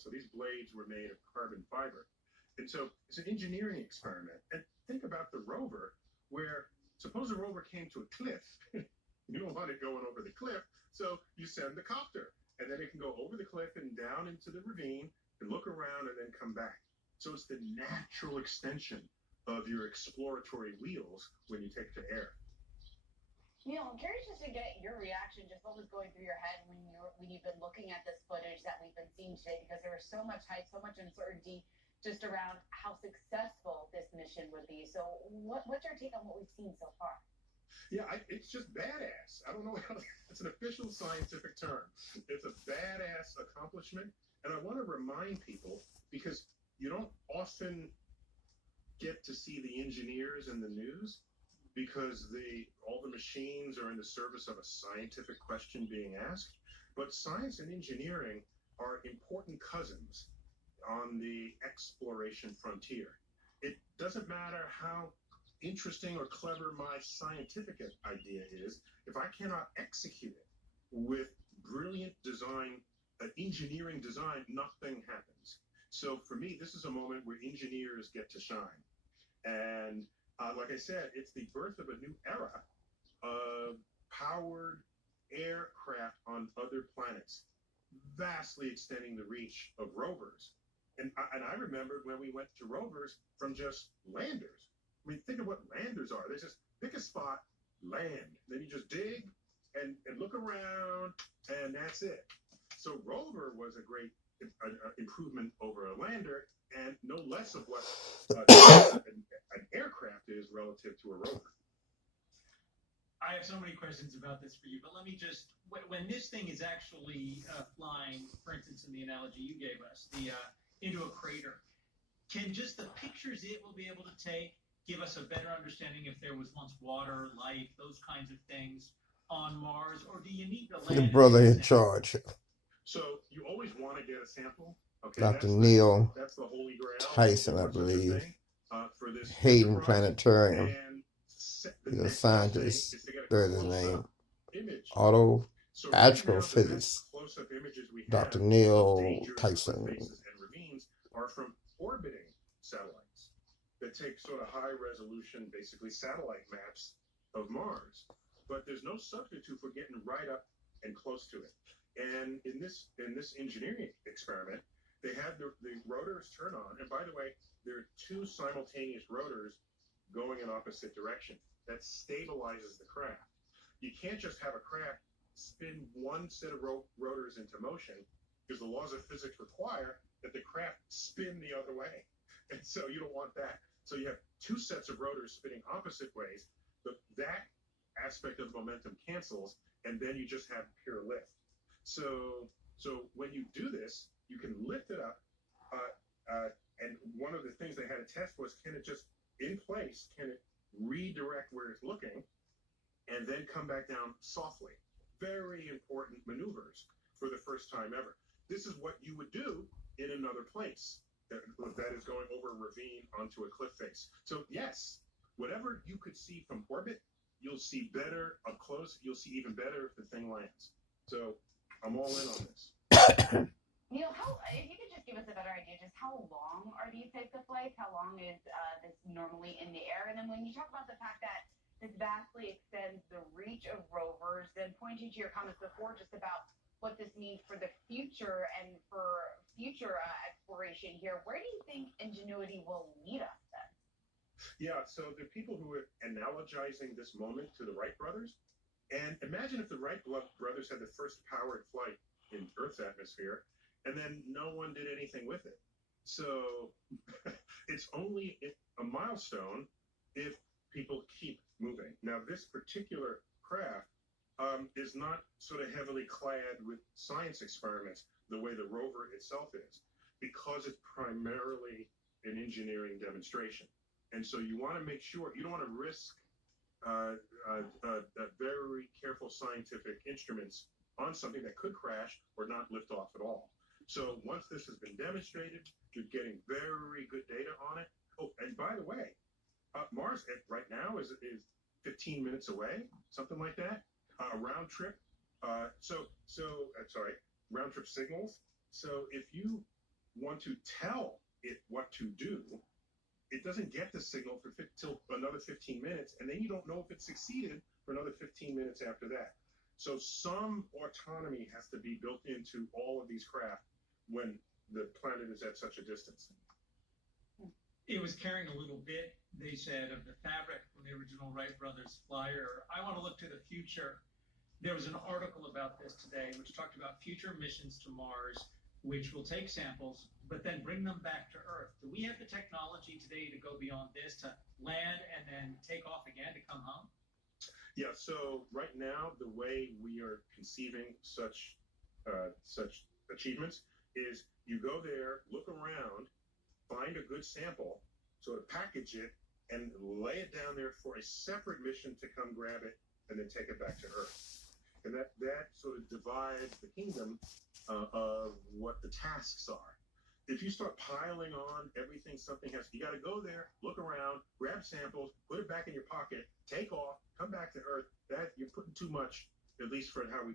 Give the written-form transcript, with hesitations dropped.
So these blades were made of carbon fiber. And so it's an engineering experiment. And think about the rover, where suppose a rover came to a cliff. You don't want it going over the cliff, so you send the copter, and then it can go over the cliff and down into the ravine and look around and then come back. So it's the natural extension of your exploratory wheels when you take to air. Neil, I'm curious just to get your reaction, just what was going through your head when you've been looking at this footage that we've been seeing today, because there was so much hype, so much uncertainty just around how successful this mission would be. So what's your take on what we've seen so far? Yeah, it's just badass. I don't know how it's an official scientific term. It's a badass accomplishment, and I want to remind people because you don't often get to see the engineers in the news because all the machines are in the service of a scientific question being asked. But science and engineering are important cousins on the exploration frontier. It doesn't matter how interesting or clever my scientific idea is, if I cannot execute it with brilliant design, engineering design, nothing happens. So for me, this is a moment where engineers get to shine. And like I said, it's the birth of a new era of powered aircraft on other planets, vastly extending the reach of rovers. And I remember when we went to rovers from just landers. I mean, think of what landers are. They just pick a spot, land. Then you just dig and look around, and that's it. So rover was a great improvement over a lander, and no less of what an aircraft is relative to a rover. I have so many questions about this for you, but let me just, when this thing is actually flying, for instance, in the analogy you gave us, into a crater, can just the pictures it will be able to take give us a better understanding if there was once water, life, those kinds of things on Mars, or do you need to land? The brother in charge. So you always want to get a sample. Okay, Dr. Neil that's the holy grail. Tyson, I believe. For this Hayden Planetarium. He's a scientist. There's his name. Auto astrophysics. Dr. Neil Tyson. Are from orbiting satellites that take sort of high resolution, basically satellite maps of Mars. But there's no substitute for getting right up and close to it. And in this engineering experiment, they had the rotors turn on. And by the way, there are two simultaneous rotors going in opposite direction. That stabilizes the craft. You can't just have a craft spin one set of rotors into motion because the laws of physics require that the craft spin the other way. And so you don't want that. So you have two sets of rotors spinning opposite ways. That aspect of momentum cancels, and then you just have pure lift. So when you do this, you can lift it up. And one of the things they had to test was, can it just, in place, can it redirect where it's looking and then come back down softly? Very important maneuvers for the first time ever. This is what you would do in another place that is going over a ravine onto a cliff face. So yes, whatever you could see from orbit, you'll see better up close. You'll see even better if the thing lands. So I'm all in on this. Neil, if you could just give us a better idea, just how long are these types of flights? How long is this normally in the air? And then when you talk about the fact that this vastly extends the reach of rovers, then pointing to your comments before just about what this means for the future and for future exploration here, where do you think Ingenuity will lead us then? Yeah, so the people who are analogizing this moment to the Wright brothers, and imagine if the Wright brothers had the first powered flight in Earth's atmosphere, and then no one did anything with it. So it's only a milestone if people keep moving. Now, this particular craft is not sort of heavily clad with science experiments the way the rover itself is, because it's primarily an engineering demonstration. And so you want to make sure, you don't want to risk very careful scientific instruments on something that could crash or not lift off at all. So once this has been demonstrated, you're getting very good data on it. Oh, and by the way, Mars right now is 15 minutes away, something like that. Round trip. Round trip signals. So if you want to tell it what to do, it doesn't get the signal for till another 15 minutes, and then you don't know if it succeeded for another 15 minutes after that. So some autonomy has to be built into all of these craft when the planet is at such a distance. It was carrying a little bit, they said, of the fabric from the original Wright brothers flyer. I want to look to the future. There was an article about this today which talked about future missions to Mars, which will take samples, but then bring them back to Earth. Do we have the technology today to go beyond this, to land and then take off again to come home? Yeah, so right now, the way we are conceiving such achievements is you go there, look around, find a good sample, sort of package it, and lay it down there for a separate mission to come grab it and then take it back to Earth. And that sort of divides the kingdom of what the tasks are. If you start piling on everything something has, you got to go there, look around, grab samples, put it back in your pocket, take off, come back to Earth. That you're putting too much, at least for how we